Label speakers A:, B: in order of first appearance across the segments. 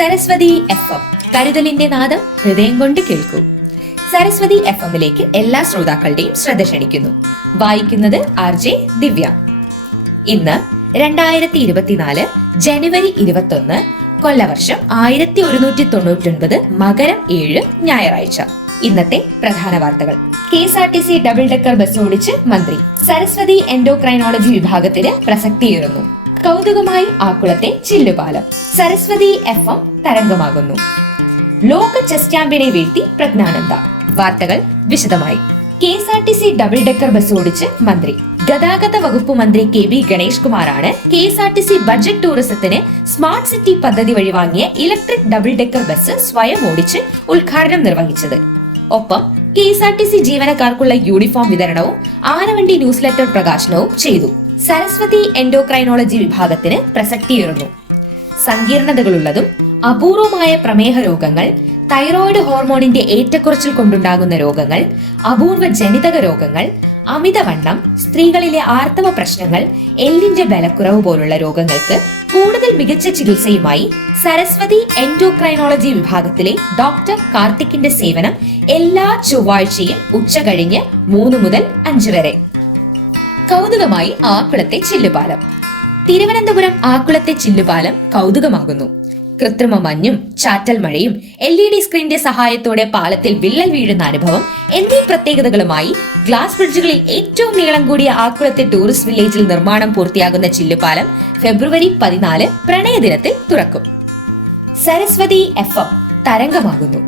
A: Saraswati F M. കരുതലിന്റെ നാദം ഹൃദയം കൊണ്ട് കേൾക്കൂ. സരസ്വതി എഫ് എമ്മിലേക്ക് എല്ലാ ശ്രോതാക്കളുടെയും ശ്രദ്ധ ക്ഷണിക്കുന്നു. വായിക്കുന്നത് ആർ ജെ ദിവ്യ. ഇന്ന് രണ്ടായിരത്തി ഇരുപത്തിനാല് ജനുവരി ഇരുപത്തൊന്ന് കൊല്ലവർഷം ആയിരത്തി ഒരുന്നൂറ്റി തൊണ്ണൂറ്റൊൻപത് മകരം ഏഴ് ഞായറാഴ്ച. ഇന്നത്തെ പ്രധാന വാർത്തകൾ. K S R T C double decker bus ഓടിച്ച് മന്ത്രി. സരസ്വതി എൻഡോക്രൈനോളജി വിഭാഗത്തിന് പ്രസക്തിയേറുന്നു. കൗതുകമായി ആക്കുളത്തെ ചില്ലുപാലം. സരസ്വതി എഫ് എം തരംഗമാകുന്നു. ലോക ചെസ് ചാമ്പ്യനെ വീഴ്ത്തി പ്രജ്ഞാനന്ദ. വാർത്തകൾ വിശദമായി. K S R T C double decker bus ഓടിച്ച് മന്ത്രി. ഗതാഗത വകുപ്പ് മന്ത്രി കെ ബി ഗണേഷ് കുമാറാണ് K S R T C budget ടൂറിസത്തിന് സ്മാർട്ട് സിറ്റി പദ്ധതി വഴി വാങ്ങിയ ഇലക്ട്രിക് ഡബിൾ ഡെക്കർ ബസ് സ്വയം ഓടിച്ച് ഉദ്ഘാടനം നിർവഹിച്ചത്. ഒപ്പം K S R T C ജീവനക്കാർക്കുള്ള uniform വിതരണവും ആനവണ്ടി ന്യൂസ് ലെറ്റർ പ്രകാശനവും ചെയ്തു. സരസ്വതി എൻഡോക്രൈനോളജി വിഭാഗത്തിന് പ്രസക്തിയേറുന്നു. സങ്കീർണതകളുള്ളതും അപൂർവമായ പ്രമേഹ രോഗങ്ങൾ തൈറോയിഡ് ഹോർമോണിന്റെ ഏറ്റക്കുറച്ചിൽ കൊണ്ടുണ്ടാകുന്ന രോഗങ്ങൾ അപൂർവ ജനിതക രോഗങ്ങൾ അമിതവണ്ണം സ്ത്രീകളിലെ ആർത്തവ പ്രശ്നങ്ങൾ എല്ലിന്റെ ബലക്കുറവ് പോലുള്ള രോഗങ്ങൾക്ക് കൂടുതൽ മികച്ച ചികിത്സയുമായി സരസ്വതി എൻഡോക്രൈനോളജി വിഭാഗത്തിലെ ഡോക്ടർ കാർത്തിക്കിന്റെ സേവനം എല്ലാ ചൊവ്വാഴ്ചയും ഉച്ച കഴിഞ്ഞ് മൂന്ന് മുതൽ അഞ്ച് വരെ. കൗതുകമായി ആക്കുളത്തെ ചില്ലുപാലം. തിരുവനന്തപുരം ആക്കുളത്തെ ചില്ലുപാലം കൗതുകമാകുന്നു. കൃത്രിമ മഞ്ഞും ചാറ്റൽ മഴയും എൽ ഇ ഡി സ്ക്രീനിന്റെ സഹായത്തോടെ പാലത്തിൽ വിള്ളൽ വീഴുന്ന അനുഭവം എന്നീ പ്രത്യേകതകളുമായി ഗ്ലാസ് ബ്രിഡ്ജുകളിൽ ഏറ്റവും നീളം കൂടിയ ആക്കുളത്തെ ടൂറിസ്റ്റ് വില്ലേജിൽ നിർമ്മാണം പൂർത്തിയാകുന്ന ചില്ലുപാലം ഫെബ്രുവരി പതിനാല് പ്രണയദിനത്തിൽ തുറക്കും. സരസ്വതി എഫ് എം തരംഗമാകുന്നു.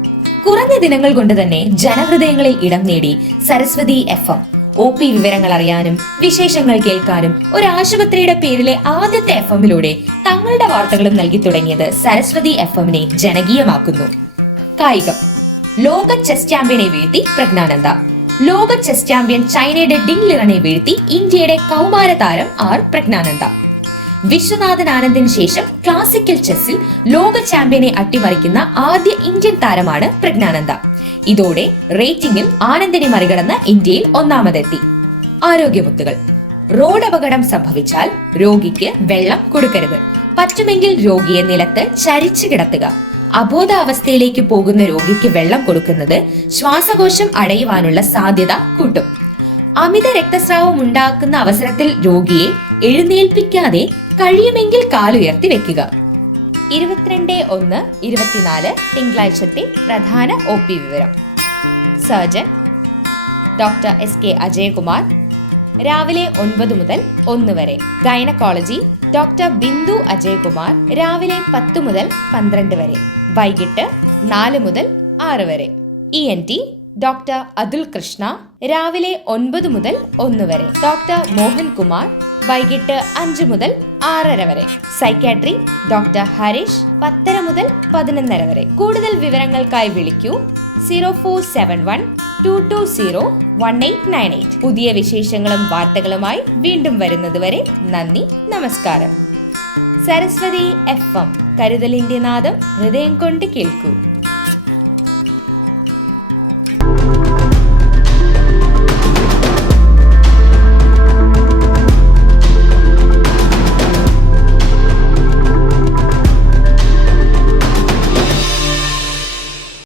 A: കുറഞ്ഞ ദിനങ്ങൾ കൊണ്ട് തന്നെ ജനഹൃദയങ്ങളിൽ ഇടം നേടി Saraswati F M O P വിവരങ്ങൾ അറിയാനും വിശേഷങ്ങൾ കേൾക്കാനും ഒരു ആശുപത്രിയുടെ പേരിലെ ആദ്യത്തെ എഫ് എമ്മിലൂടെ തങ്ങളുടെ വാർത്തകളും നൽകി തുടങ്ങിയത് സരസ്വതി എഫ് എമ്മിനെ ജനകീയമാക്കുന്നു. കായികം. ലോക ചെസ് ചാമ്പ്യനെ വീഴ്ത്തി പ്രജ്ഞാനന്ദ. ലോക ചെസ് ചാമ്പ്യൻ ചൈനയുടെ ഡിങ് ലിറനെ വീഴ്ത്തി ഇന്ത്യയുടെ കൗമാര താരം ആർ പ്രജ്ഞാനന്ദ. വിശ്വനാഥൻ ആനന്ദിന് ശേഷം ക്ലാസിക്കൽ ചെസ്സിൽ ലോക ചാമ്പ്യനെ അട്ടിമറിക്കുന്ന ആദ്യ ഇന്ത്യൻ താരമാണ് പ്രജ്ഞാനന്ദ. ഇതോടെ റേറ്റിംഗിൽ ആനന്ദിനെ മറികടന്ന് ഇന്ത്യയിൽ ഒന്നാമതെത്തി. ആരോഗ്യമുത്തുകൾ റോഡ് അപകടം സംഭവിച്ചാൽ രോഗിക്ക് വെള്ളം കൊടുക്കരുത്. പറ്റുമെങ്കിൽ രോഗിയെ നിലത്ത് ചരിച്ചു കിടത്തുക. അബോധാവസ്ഥയിലേക്ക് പോകുന്ന രോഗിക്ക് വെള്ളം കൊടുക്കുന്നത് ശ്വാസകോശം അടയുവാനുള്ള സാധ്യത കൂട്ടും. അമിത രക്തസ്രാവം ഉണ്ടാക്കുന്ന അവസരത്തിൽ രോഗിയെ എഴുന്നേൽപ്പിക്കാതെ കഴിയുമെങ്കിൽ കാലുയർത്തി വെക്കുക. ഇരുപത്തിരണ്ട് ഒന്ന് ഇരുപത്തിനാല് തിങ്കളാഴ്ചത്തെ പ്രധാന ഒ പി വിവരം. Surgeon doctor S K Ajayakumar. രാവിലെ ഒൻപത് മുതൽ ഒന്ന് വരെ. Gynaecology doctor Bindu Ajayakumar. രാവിലെ പത്ത് മുതൽ പന്ത്രണ്ട് വരെ. വൈകിട്ട് നാല് മുതൽ ആറ് വരെ. E N T doctor Athul Krishna രാവിലെ ഒൻപത് മുതൽ ഒന്ന് വരെ. ഡോക്ടർ മോഹൻ കുമാർ വൈകിട്ട് അഞ്ച് മുതൽ ആറര വരെ. സൈക്യാട്രി ഡോക്ടർ ഹരീഷ് പത്തര മുതൽ പതിനൊന്നര വരെ. കൂടുതൽ വിവരങ്ങൾക്കായി വിളിക്കൂ zero four seven one two two zero one eight nine eight. പുതിയ വിശേഷങ്ങളും വാർത്തകളുമായി വീണ്ടും വരുന്നതുവരെ നന്ദി നമസ്കാരം. സരസ്വതി എഫ് എം കരുതലിന്റെ നാദം ഹൃദയം കൊണ്ട് കേൾക്കൂ.